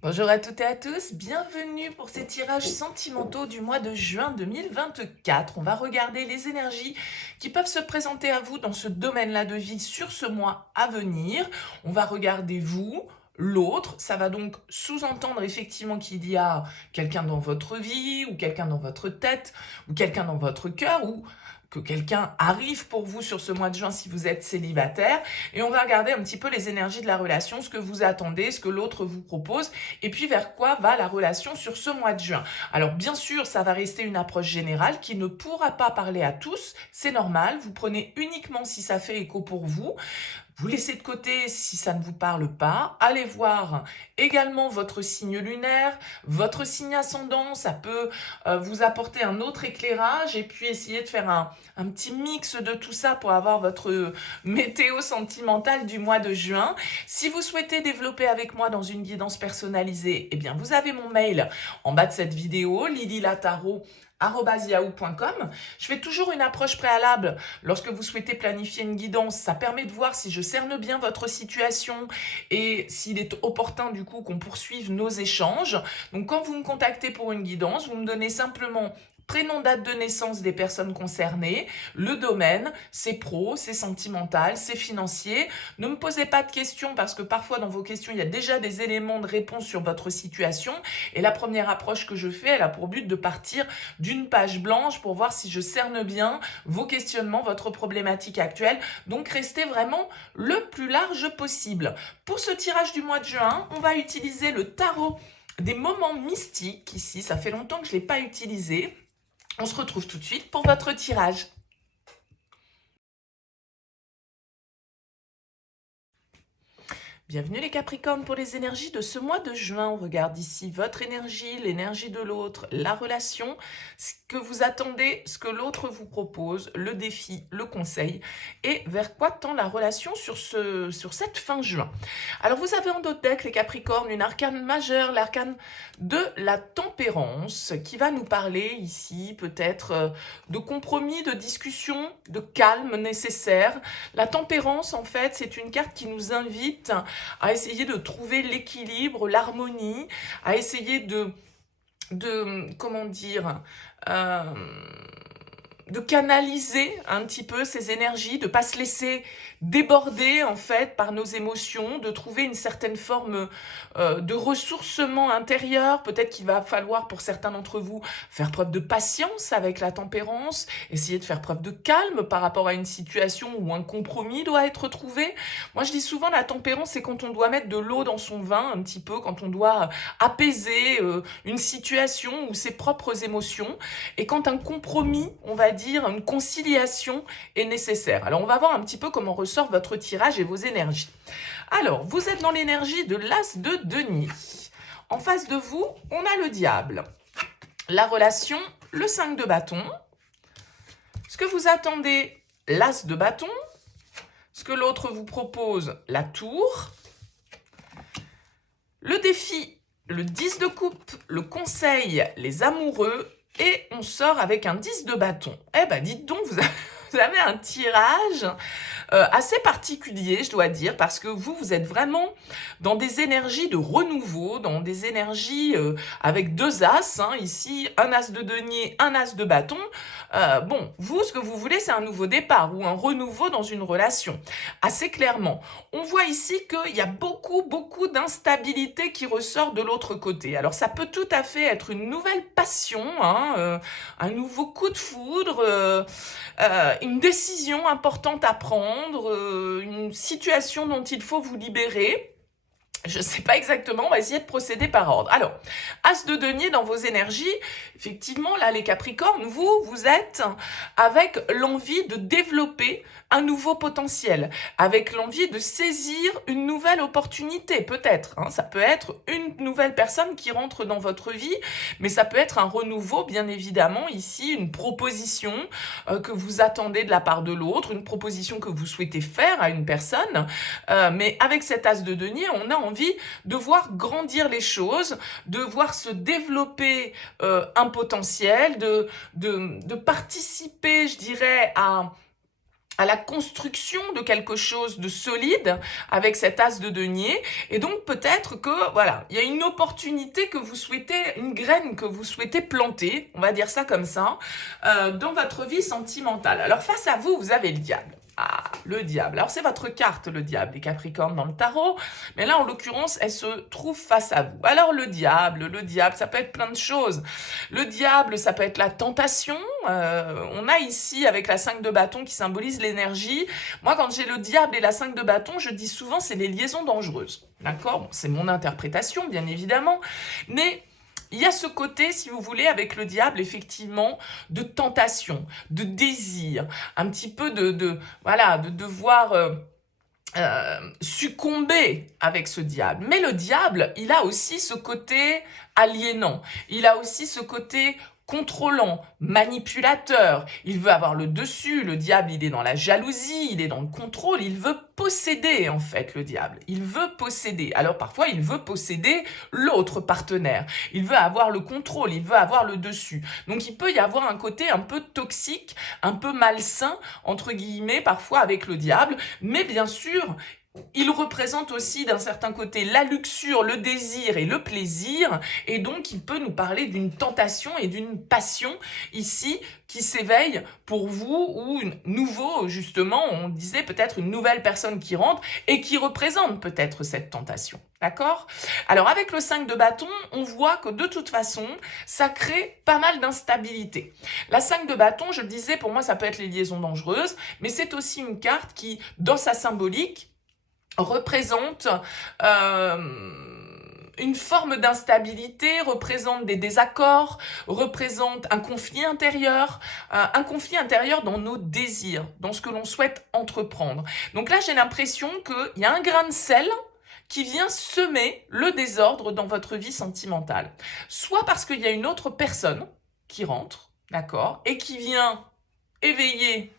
Bonjour à toutes et à tous, bienvenue pour ces tirages sentimentaux du mois de juin 2024. On va regarder les énergies qui peuvent se présenter à vous dans ce domaine-là de vie sur ce mois à venir. On va regarder vous, l'autre. Ça va donc sous-entendre effectivement qu'il y a quelqu'un dans votre vie, ou quelqu'un dans votre tête, ou quelqu'un dans votre cœur, ou que quelqu'un arrive pour vous sur ce mois de juin si vous êtes célibataire. Et on va regarder un petit peu les énergies de la relation, ce que vous attendez, ce que l'autre vous propose, et puis vers quoi va la relation sur ce mois de juin. Alors bien sûr, ça va rester une approche générale qui ne pourra pas parler à tous, c'est normal, vous prenez uniquement si ça fait écho pour vous. Vous laissez de côté si ça ne vous parle pas. Allez voir également votre signe lunaire, votre signe ascendant. Ça peut vous apporter un autre éclairage et puis essayer de faire un petit mix de tout ça pour avoir votre météo sentimentale du mois de juin. Si vous souhaitez développer avec moi dans une guidance personnalisée, eh bien vous avez mon mail en bas de cette vidéo, lilylataro@yahoo.com. Je fais toujours une approche préalable lorsque vous souhaitez planifier une guidance. Ça permet de voir si je cerne bien votre situation et s'il est opportun du coup qu'on poursuive nos échanges. Donc quand vous me contactez pour une guidance, vous me donnez simplement prénom, date de naissance des personnes concernées, le domaine, c'est pro, c'est sentimental, c'est financier. Ne me posez pas de questions parce que parfois dans vos questions, il y a déjà des éléments de réponse sur votre situation. Et la première approche que je fais, elle a pour but de partir d'une page blanche pour voir si je cerne bien vos questionnements, votre problématique actuelle. Donc restez vraiment le plus large possible. Pour ce tirage du mois de juin, on va utiliser le tarot des moments mystiques ici. Ça fait longtemps que je ne l'ai pas utilisé. On se retrouve tout de suite pour votre tirage. Bienvenue les Capricornes pour les énergies de ce mois de juin. On regarde ici votre énergie, l'énergie de l'autre, la relation, ce que vous attendez, ce que l'autre vous propose, le défi, le conseil et vers quoi tend la relation sur cette fin juin. Alors vous avez en d'autres decks les Capricornes une arcane majeure, l'arcane de la tempérance qui va nous parler ici peut-être de compromis, de discussion, de calme nécessaire. La tempérance en fait c'est une carte qui nous invite à essayer de trouver l'équilibre, l'harmonie, à essayer comment dire, euh, de canaliser un petit peu ces énergies, de ne pas se laisser déborder en fait par nos émotions, de trouver une certaine forme de ressourcement intérieur. Peut-être qu'il va falloir pour certains d'entre vous faire preuve de patience avec la tempérance, essayer de faire preuve de calme par rapport à une situation où un compromis doit être trouvé. Moi je dis souvent la tempérance c'est quand on doit mettre de l'eau dans son vin un petit peu, quand on doit apaiser une situation ou ses propres émotions, et quand un compromis, on va dire, une conciliation est nécessaire. Alors on va voir un petit peu comment ressort votre tirage et vos énergies. Alors, vous êtes dans l'énergie de l'as de denier. En face de vous, on a le diable. La relation, le 5 de bâton. Ce que vous attendez, l'as de bâton. Ce que l'autre vous propose, la tour. Le défi, le 10 de coupe. Le conseil, les amoureux. Et on sort avec un 10 de bâton. Eh ben, dites donc, vous avez un tirage assez particulier, je dois dire, parce que vous êtes vraiment dans des énergies de renouveau, dans des énergies avec deux as, hein, ici, un as de denier, un as de bâton. Bon, vous, ce que vous voulez, c'est un nouveau départ ou un renouveau dans une relation, assez clairement. On voit ici qu'il y a beaucoup d'instabilité qui ressort de l'autre côté. Alors, ça peut tout à fait être une nouvelle passion, hein, un nouveau coup de foudre, une décision importante à prendre, une situation dont il faut vous libérer. Je ne sais pas exactement, on va essayer de procéder par ordre. Alors, As de denier dans vos énergies, effectivement, là, les Capricornes, vous êtes avec l'envie de développer un nouveau potentiel, avec l'envie de saisir une nouvelle opportunité, peut-être. Hein, ça peut être une nouvelle personne qui rentre dans votre vie, mais ça peut être un renouveau, bien évidemment, ici, une proposition que vous attendez de la part de l'autre, une proposition que vous souhaitez faire à une personne. Mais avec cet As de denier, on a envie de voir grandir les choses, de voir se développer un potentiel, de participer, je dirais, à la construction de quelque chose de solide avec cet as de denier. Et donc peut-être que voilà, il y a une opportunité que vous souhaitez, une graine que vous souhaitez planter, on va dire ça comme ça, dans votre vie sentimentale. Alors face à vous, vous avez le diable. Ah, le diable. Alors c'est votre carte, le diable, les Capricornes dans le tarot, mais là en l'occurrence, elle se trouve face à vous. Alors le diable, ça peut être plein de choses. Le diable, ça peut être la tentation. On a ici avec la 5 de bâton qui symbolise l'énergie. Moi, quand j'ai le diable et la 5 de bâton, je dis souvent c'est les liaisons dangereuses. D'accord? Bon, c'est mon interprétation, bien évidemment, mais il y a ce côté, si vous voulez, avec le diable, effectivement, de tentation, de désir, un petit peu voilà, de devoir succomber avec ce diable. Mais le diable, il a aussi ce côté aliénant, il a aussi ce côté contrôlant, manipulateur, il veut avoir le dessus, le diable il est dans la jalousie, il est dans le contrôle, il veut posséder en fait le diable, il veut posséder, alors parfois il veut posséder l'autre partenaire, il veut avoir le contrôle, il veut avoir le dessus, donc il peut y avoir un côté un peu toxique, un peu malsain entre guillemets parfois avec le diable, mais bien sûr il représente aussi d'un certain côté la luxure, le désir et le plaisir, et donc il peut nous parler d'une tentation et d'une passion ici qui s'éveille pour vous, ou justement, on disait peut-être une nouvelle personne qui rentre et qui représente peut-être cette tentation. D'accord? Alors avec le 5 de bâton, on voit que de toute façon, ça crée pas mal d'instabilité. La 5 de bâton, je le disais, pour moi ça peut être les liaisons dangereuses, mais c'est aussi une carte qui, dans sa symbolique, représente une forme d'instabilité, représente des désaccords, représente un conflit intérieur dans nos désirs, dans ce que l'on souhaite entreprendre. Donc là, j'ai l'impression qu'il y a un grain de sel qui vient semer le désordre dans votre vie sentimentale. Soit parce qu'il y a une autre personne qui rentre, d'accord, et qui vient éveiller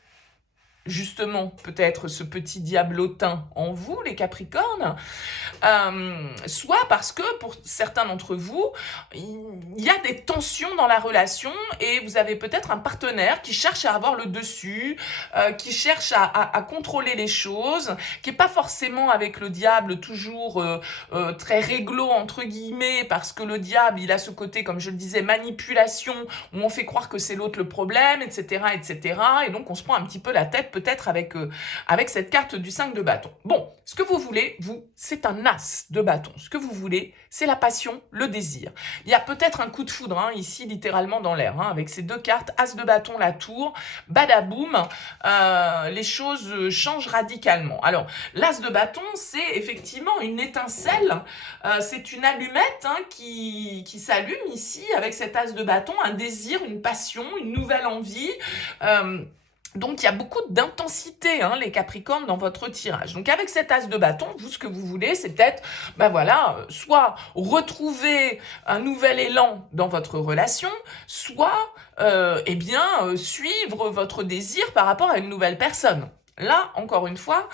justement peut-être ce petit diablotin en vous, les Capricornes, soit parce que pour certains d'entre vous, il y a des tensions dans la relation et vous avez peut-être un partenaire qui cherche à avoir le dessus, qui cherche à contrôler les choses, qui n'est pas forcément avec le diable toujours très réglo entre guillemets, parce que le diable, il a ce côté, comme je le disais, manipulation, où on fait croire que c'est l'autre le problème, etc., etc., et donc on se prend un petit peu la tête peut-être avec cette carte du 5 de bâton. Bon, ce que vous voulez, vous, c'est un as de bâton. Ce que vous voulez, c'est la passion, le désir. Il y a peut-être un coup de foudre, hein, ici, littéralement dans l'air, hein, avec ces deux cartes, as de bâton, la tour, badaboum, les choses changent radicalement. Alors, l'as de bâton, c'est effectivement une étincelle, c'est une allumette hein, qui s'allume ici, avec cet as de bâton, un désir, une passion, une nouvelle envie, donc, il y a beaucoup d'intensité, hein, les Capricornes, dans votre tirage. Donc, avec cet as de bâton, vous, ce que vous voulez, c'est peut-être, soit retrouver un nouvel élan dans votre relation, soit, suivre votre désir par rapport à une nouvelle personne. Là, encore une fois,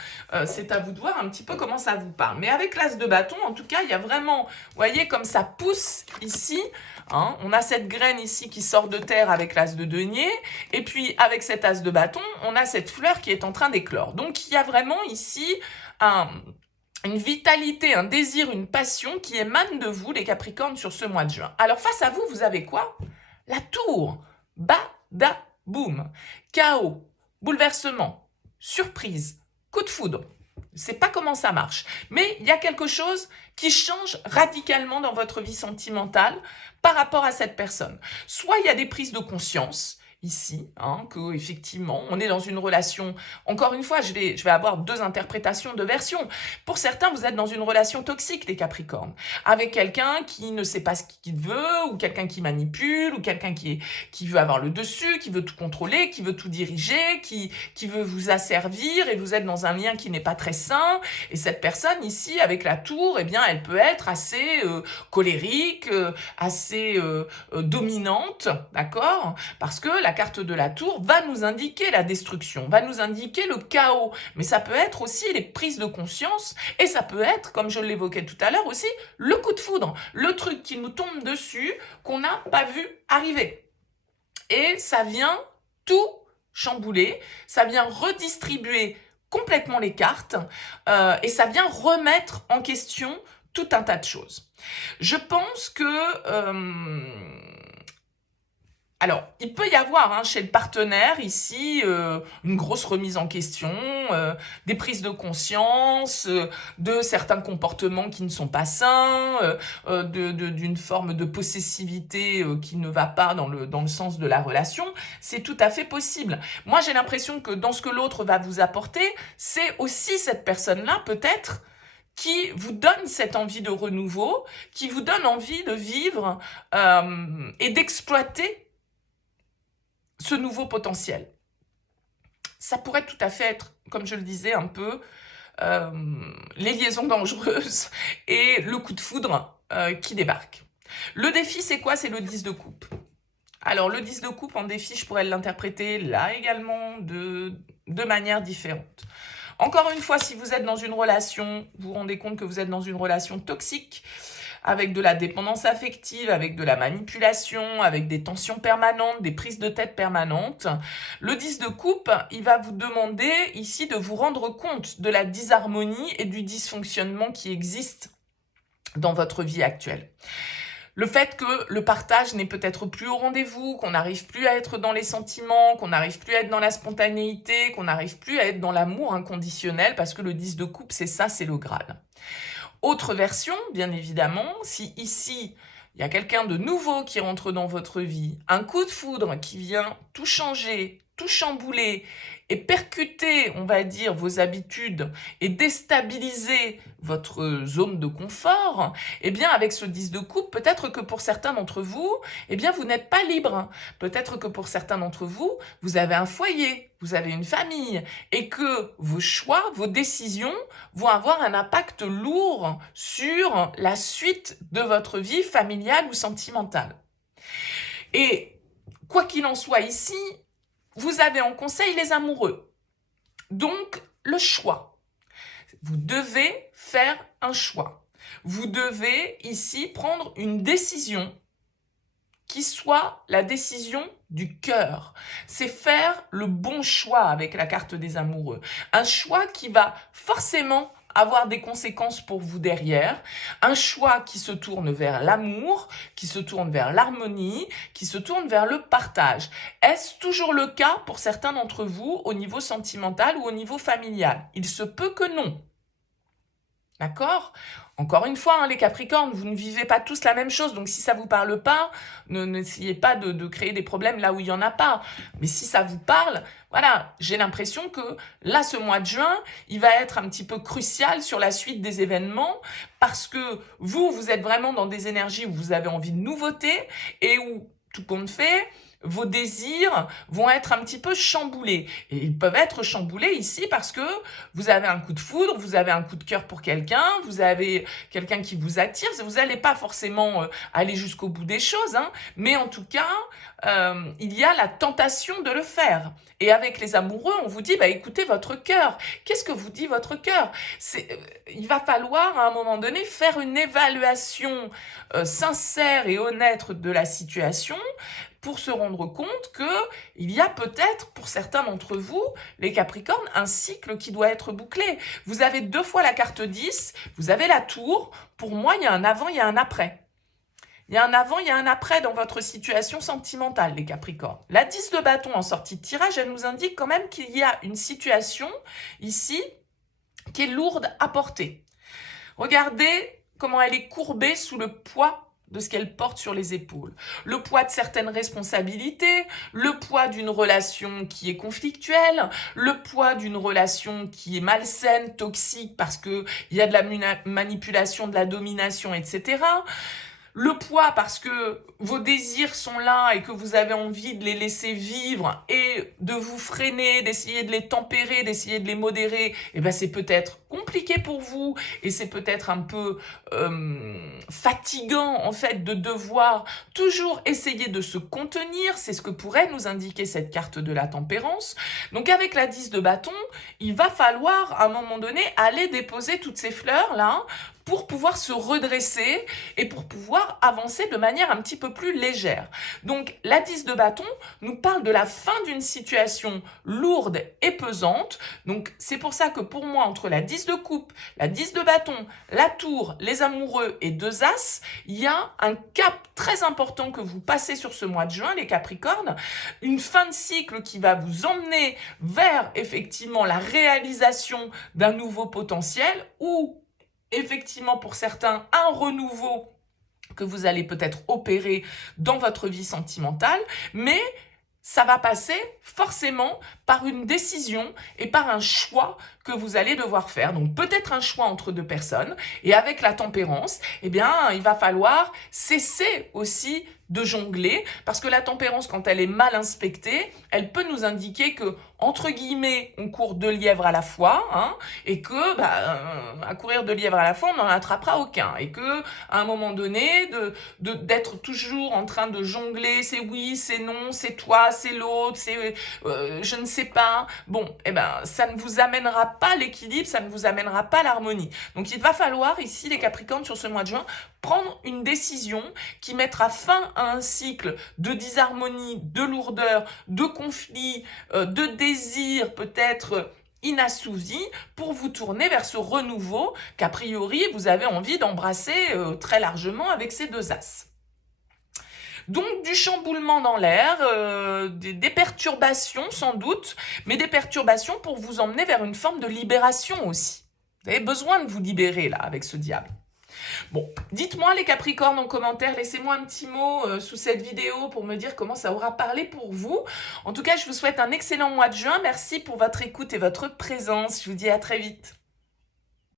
c'est à vous de voir un petit peu comment ça vous parle. Mais avec l'as de bâton, en tout cas, il y a vraiment, vous voyez, comme ça pousse ici, hein, on a cette graine ici qui sort de terre avec l'as de denier, et puis avec cet as de bâton, on a cette fleur qui est en train d'éclore. Donc, il y a vraiment ici une vitalité, un désir, une passion qui émane de vous, les Capricornes, sur ce mois de juin. Alors, face à vous, vous avez quoi? La tour. Badaboum. Chaos. Bouleversement. Surprise, coup de foudre. Je ne sais pas comment ça marche, mais il y a quelque chose qui change radicalement dans votre vie sentimentale par rapport à cette personne. Soit il y a des prises de conscience ici, hein, que effectivement on est dans une relation, encore une fois je vais avoir deux interprétations, deux versions. Pour certains vous êtes dans une relation toxique, les Capricornes, avec quelqu'un qui ne sait pas ce qu'il veut, ou quelqu'un qui manipule, ou quelqu'un qui veut avoir le dessus, qui veut tout contrôler, qui veut tout diriger, qui veut vous asservir, et vous êtes dans un lien qui n'est pas très sain, et cette personne ici avec la tour, eh bien elle peut être assez colérique, assez dominante, d'accord, parce que la carte de la tour va nous indiquer la destruction, va nous indiquer le chaos, mais ça peut être aussi les prises de conscience, et ça peut être, comme je l'évoquais tout à l'heure aussi, le coup de foudre, le truc qui nous tombe dessus, qu'on n'a pas vu arriver. Et ça vient tout chambouler, ça vient redistribuer complètement les cartes et ça vient remettre en question tout un tas de choses. Je pense que... alors, il peut y avoir chez le partenaire ici une grosse remise en question, des prises de conscience, de certains comportements qui ne sont pas sains, d'une forme de possessivité qui ne va pas dans le sens de la relation. C'est tout à fait possible. Moi, j'ai l'impression que dans ce que l'autre va vous apporter, c'est aussi cette personne-là, peut-être, qui vous donne cette envie de renouveau, qui vous donne envie de vivre et d'exploiter ce nouveau potentiel. Ça pourrait tout à fait être, comme je le disais, un peu les liaisons dangereuses et le coup de foudre qui débarque. Le défi, c'est quoi? C'est le 10 de coupe. Alors, le 10 de coupe en défi, je pourrais l'interpréter là également de manière différente. Encore une fois, si vous êtes dans une relation, vous vous rendez compte que vous êtes dans une relation toxique, avec de la dépendance affective, avec de la manipulation, avec des tensions permanentes, des prises de tête permanentes. Le 10 de coupe, il va vous demander ici de vous rendre compte de la disharmonie et du dysfonctionnement qui existe dans votre vie actuelle. Le fait que le partage n'est peut-être plus au rendez-vous, qu'on n'arrive plus à être dans les sentiments, qu'on n'arrive plus à être dans la spontanéité, qu'on n'arrive plus à être dans l'amour inconditionnel, parce que le 10 de coupe, c'est ça, c'est le Graal. Autre version, bien évidemment, si ici, il y a quelqu'un de nouveau qui rentre dans votre vie, un coup de foudre qui vient tout changer, tout chambouler et percuter, on va dire, vos habitudes et déstabiliser votre zone de confort, eh bien, avec ce 10 de coupe, peut-être que pour certains d'entre vous, eh bien, vous n'êtes pas libre. Peut-être que pour certains d'entre vous, vous avez un foyer, vous avez une famille, et que vos choix, vos décisions vont avoir un impact lourd sur la suite de votre vie familiale ou sentimentale. Et quoi qu'il en soit ici, vous avez en conseil les amoureux. Donc, le choix. Vous devez faire un choix. Vous devez ici prendre une décision qui soit la décision du cœur. C'est faire le bon choix avec la carte des amoureux. Un choix qui va forcément avoir des conséquences pour vous derrière, un choix qui se tourne vers l'amour, qui se tourne vers l'harmonie, qui se tourne vers le partage. Est-ce toujours le cas pour certains d'entre vous au niveau sentimental ou au niveau familial? Il se peut que non. D'accord? Encore une fois, les Capricornes, vous ne vivez pas tous la même chose, donc si ça ne vous parle pas, n'essayez pas de créer des problèmes là où il n'y en a pas. Mais si ça vous parle, voilà, j'ai l'impression que là, ce mois de juin, il va être un petit peu crucial sur la suite des événements, parce que vous êtes vraiment dans des énergies où vous avez envie de nouveauté, et où, tout compte fait, vos désirs vont être un petit peu chamboulés. Et ils peuvent être chamboulés ici parce que vous avez un coup de foudre, vous avez un coup de cœur pour quelqu'un, vous avez quelqu'un qui vous attire. Vous n'allez pas forcément aller jusqu'au bout des choses, mais en tout cas, il y a la tentation de le faire. Et avec les amoureux, on vous dit, écoutez votre cœur. Qu'est-ce que vous dit votre cœur? Il va falloir, à un moment donné, faire une évaluation sincère et honnête de la situation, pour se rendre compte qu'il y a peut-être, pour certains d'entre vous, les Capricornes, un cycle qui doit être bouclé. Vous avez 2 fois la carte 10, vous avez la tour. Pour moi, il y a un avant, il y a un après. Il y a un avant, il y a un après dans votre situation sentimentale, les Capricornes. La 10 de bâton en sortie de tirage, elle nous indique quand même qu'il y a une situation ici qui est lourde à porter. Regardez comment elle est courbée sous le poids de ce qu'elle porte sur les épaules. Le poids de certaines responsabilités, le poids d'une relation qui est conflictuelle, le poids d'une relation qui est malsaine, toxique, parce qu'il y a de la manipulation, de la domination, etc. Le poids parce que vos désirs sont là et que vous avez envie de les laisser vivre et de vous freiner, d'essayer de les tempérer, d'essayer de les modérer, c'est peut-être compliqué pour vous et c'est peut-être un peu fatigant en fait de devoir toujours essayer de se contenir. C'est ce que pourrait nous indiquer cette carte de la tempérance. Donc avec la 10 de bâton, il va falloir à un moment donné aller déposer toutes ces fleurs là pour pouvoir se redresser et pour pouvoir avancer de manière un petit peu plus légère. Donc la 10 de bâton nous parle de la fin d'une situation lourde et pesante. Donc c'est pour ça que pour moi, entre la 10 de coupe, la 10 de bâton, la tour, les amoureux et 2 as, il y a un cap très important que vous passez sur ce mois de juin, les Capricornes, une fin de cycle qui va vous emmener vers effectivement la réalisation d'un nouveau potentiel ou effectivement pour certains un renouveau que vous allez peut-être opérer dans votre vie sentimentale, mais ça va passer forcément par une décision et par un choix que vous allez devoir faire. Donc peut-être un choix entre deux personnes, et avec la tempérance, eh bien, il va falloir cesser aussi de jongler, parce que la tempérance, quand elle est mal inspectée, elle peut nous indiquer que, entre guillemets, on court 2 lièvres à la fois, hein, et que, à courir 2 lièvres à la fois, on n'en attrapera aucun, et que, à un moment donné, d'être toujours en train de jongler, c'est oui, c'est non, c'est toi, c'est l'autre, c'est je ne sais pas, bon, eh ben, ça ne vous amènera pas l'équilibre, ça ne vous amènera pas l'harmonie. Donc il va falloir ici, les Capricornes, sur ce mois de juin, prendre une décision qui mettra fin à un cycle de disharmonie, de lourdeur, de conflit, de désir peut-être inassouvi, pour vous tourner vers ce renouveau qu'a priori vous avez envie d'embrasser très largement avec ces 2 as. Donc du chamboulement dans l'air, des perturbations sans doute, mais des perturbations pour vous emmener vers une forme de libération aussi. Vous avez besoin de vous libérer là avec ce diable. Bon, dites-moi les Capricornes en commentaire, laissez-moi un petit mot sous cette vidéo pour me dire comment ça aura parlé pour vous. En tout cas, je vous souhaite un excellent mois de juin. Merci pour votre écoute et votre présence. Je vous dis à très vite.